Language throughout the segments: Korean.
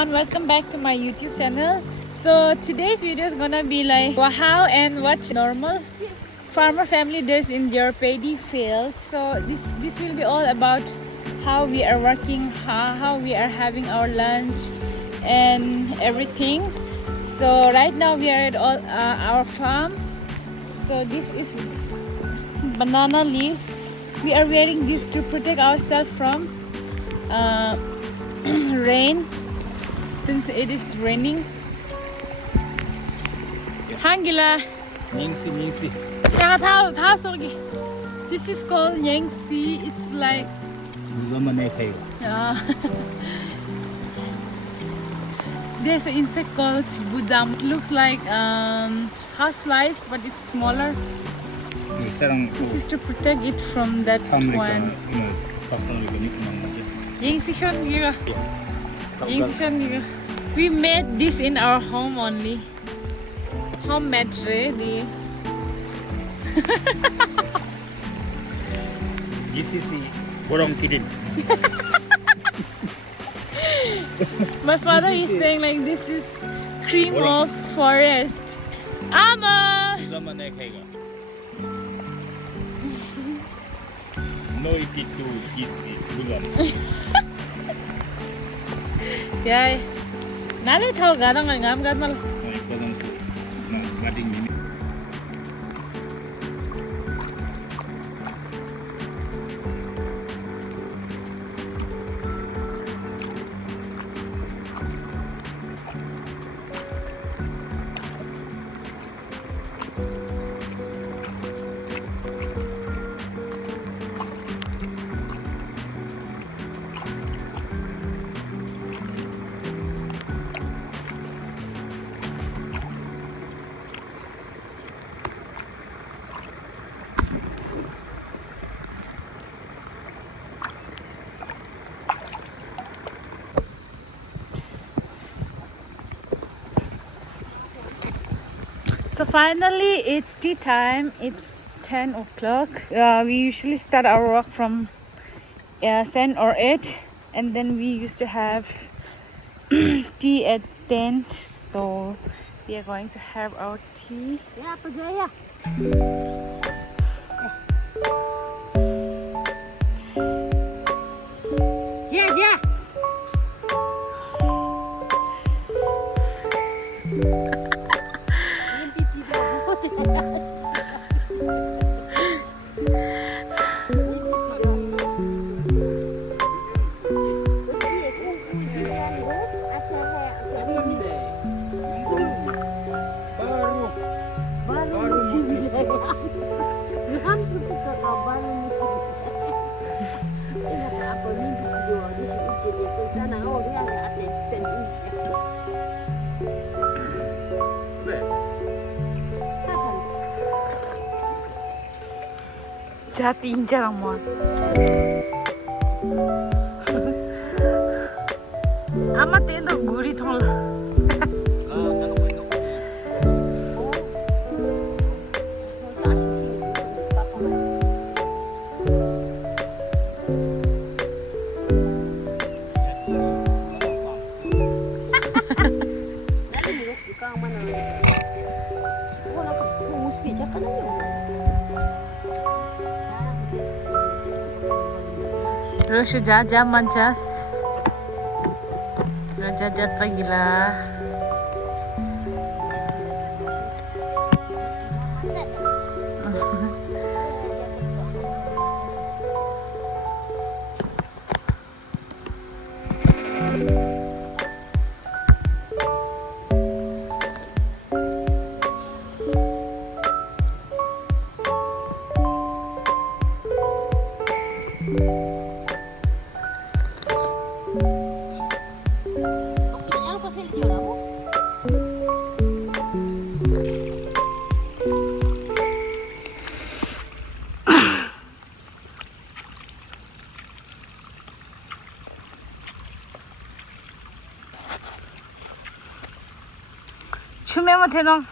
everyone, welcome back to my YouTube channel. So today's video is gonna be like how and what normal farmer family does in their paddy field. So this will be all about how we are working, how we are having our lunch and everything. So right now we are at our farm. So this is banana leaves. We are wearing this to protect ourselves from rain, since it is raining. Hangila. Yangsi. This is called Yangsi. It's like there's an insect called budam. It looks like house flies, but it's smaller. This is to protect it from that one. We made this in our home only. Homemade ready. This is borong kidding. My father is saying like this is cream of forest. Ama. No, it is too easy. Yeah. Nale thau gadang ngam gad mal. So finally it's tea time. It's 10 o'clock. We usually start our work from 7 or 8, and then we used to have tea at 10. So we are going to have our tea. Jati jarang mon. Amat itu gurih thol. Terus jajan mancas, jajan lagi lah. 춤에만 되노?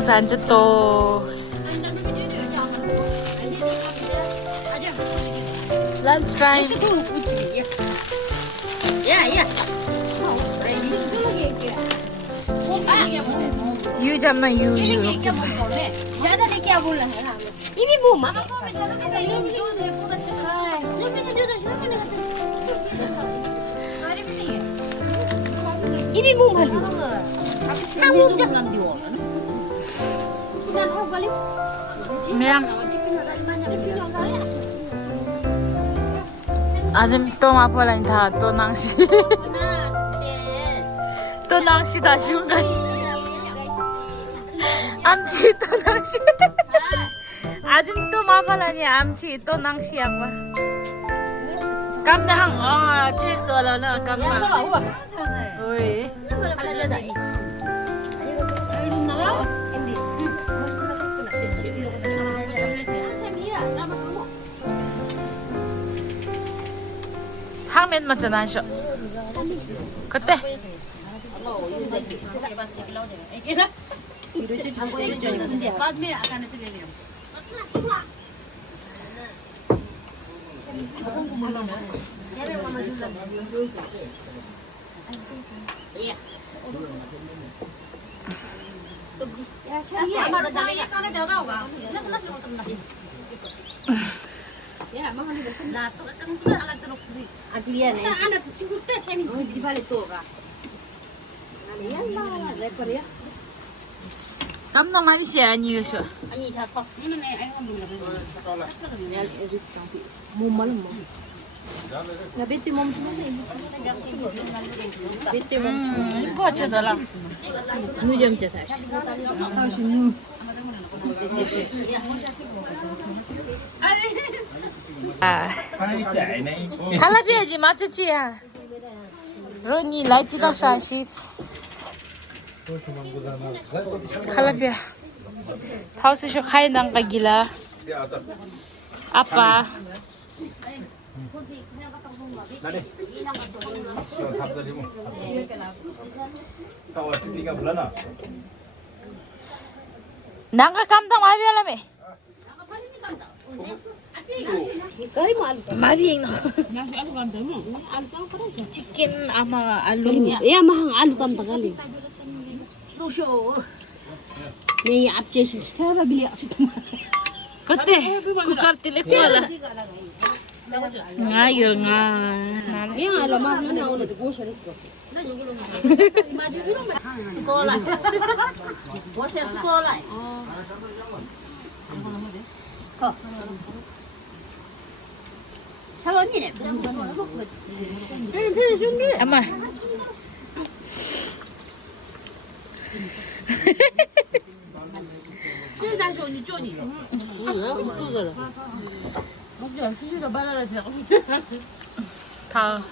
산뜻도. Lunch time. You 잡나 you. ज़्यादा नहीं क्या बोल रहा है ना ये भी मुंह माँ ये भी मुंह भर हाँ मुंह जब Miyang. Adam to mapalan tha to nangsi. To nangsi da shungan. Amchi to nangsi. Adam to mapalan ni amchi to nangsi akwa. Kam na hang chest wala na kam na. Oi. 항면 맞잖아, 쇼. 그때. Aglian ya. Anak kecil kita cemi di balik tu kan. Ani yang mana rekor ya? 깜짝 맛이 아니에요, 쇼. Ani dah kok. Mana ni ayam mana? Mumal mum. Na beti mum semua ni. Beti mum. 이거 어쩌더라. Nujam jatah. chạy này. 갈라비야지 맞추지야. 로니 라이트 덕산 시스. 갈라비야. 타우스쇼 카이난 가길라. 아빠. Đây. Rồi thắp ra đi mu. Cậu đi gặp lần à? 난가 감당 많이 하려면. Kari mu alu. 마비잉. Alu kan demo. Alu cakap kerja. 치킨 아마 알루미늄. Ya mahang alu kam tak kali. Rusho. Ni abje sih. Saya beli aku. 그때 국가를 꼬라. nga yul nga. Yang alu mah mana awak tu gosha itu. Sekolah. Gosha sekolah. salonnya ni. 아마. 다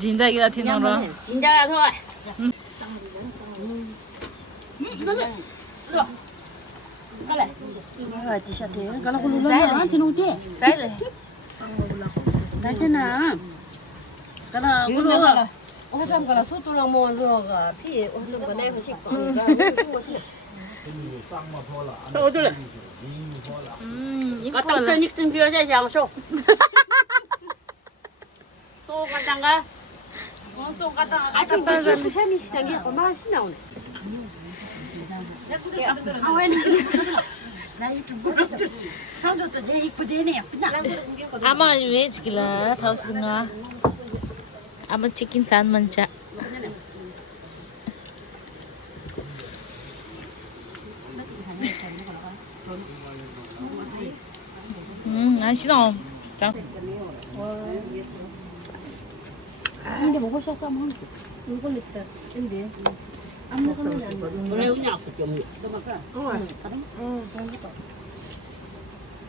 진작이다 티노라. 진짜 thôi. Rồi thì sao thế? Cái nó không đúng rồi, thì nung thế. Sai rồi. Sai thế nào? Cái nó không đúng rồi. Ôi sao cái nó sốt tôi làm mòn rồi cả. Thì ôi sao cái này phải xịt còn. 또 어둘래? Có tăng chân nhích chân phía ra dòng sổ. Sổ cái tăng á. Sổ cái tăng. À chị cái gì cũng xem đi sang kia có bao nhiêu nào này. 아 왜? 나 유튜브 좀 형저도 제 이쁘지네 예쁘다. 아마 왜 지킬라 타우스가 아마 치킨 산 만자. 안 싫어. 자. 근데 먹고 싶어서 한번 이걸 냈다. 근데 안 먹으면 안 돼. 원래 그냥 좀. 너 먹어. 응. 응. 잘했다.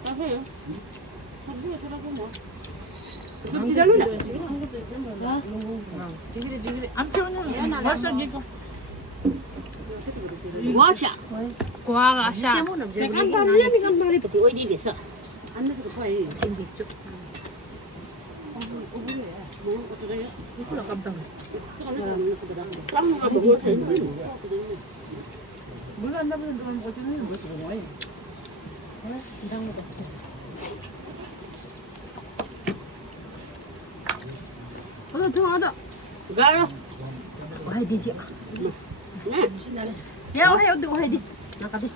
잘해. 한번 저라고 뭐. 좀 기다려라. 암치오는 맛있어 이거. 뭐야? 고아가 샤. 잠깐 하려면 잠깐만 이렇게 어디 있어? 안 넣어도 거의 준비 쪽. 뭐 어떻게 이거 깜짝. 깜짝 먹을 때. 몰라 안 나보는 동안 뭐지는 뭐 주고 뭐해. 그래? 이상 먹어. 어서 들어가자. 가요. 와야 되지. 네. 야, 와야 어디 와야 돼. 나가비.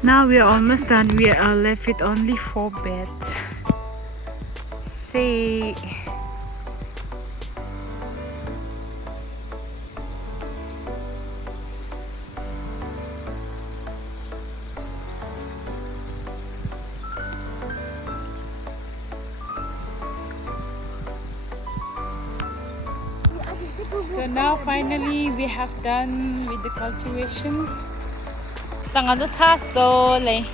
Now we are almost done. We are left with only 4 beds. See. So now finally we have done with the cultivation. Tangado taso le.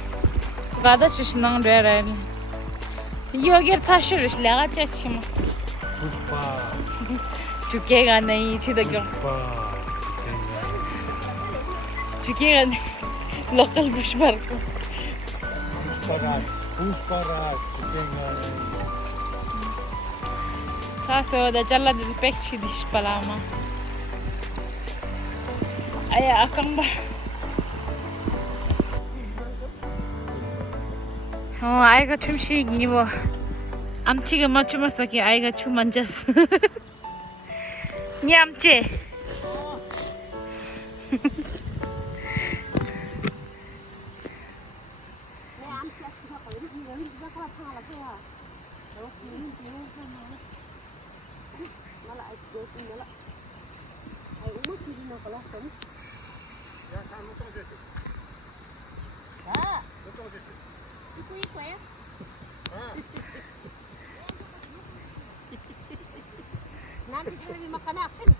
Gada shishang dwerel. Yogir tashurish lega chachmas. 국밥. Chukega nahi chidago. 국밥. Chukega local bush barko. 국밥. Taso da jalla de pekchi dish palama. Aya akang ba. 아이가 춤씩 입어. 암치가 맞추면서 아이가 춤 앉았어. 니 암치. Nanti saya makan apa?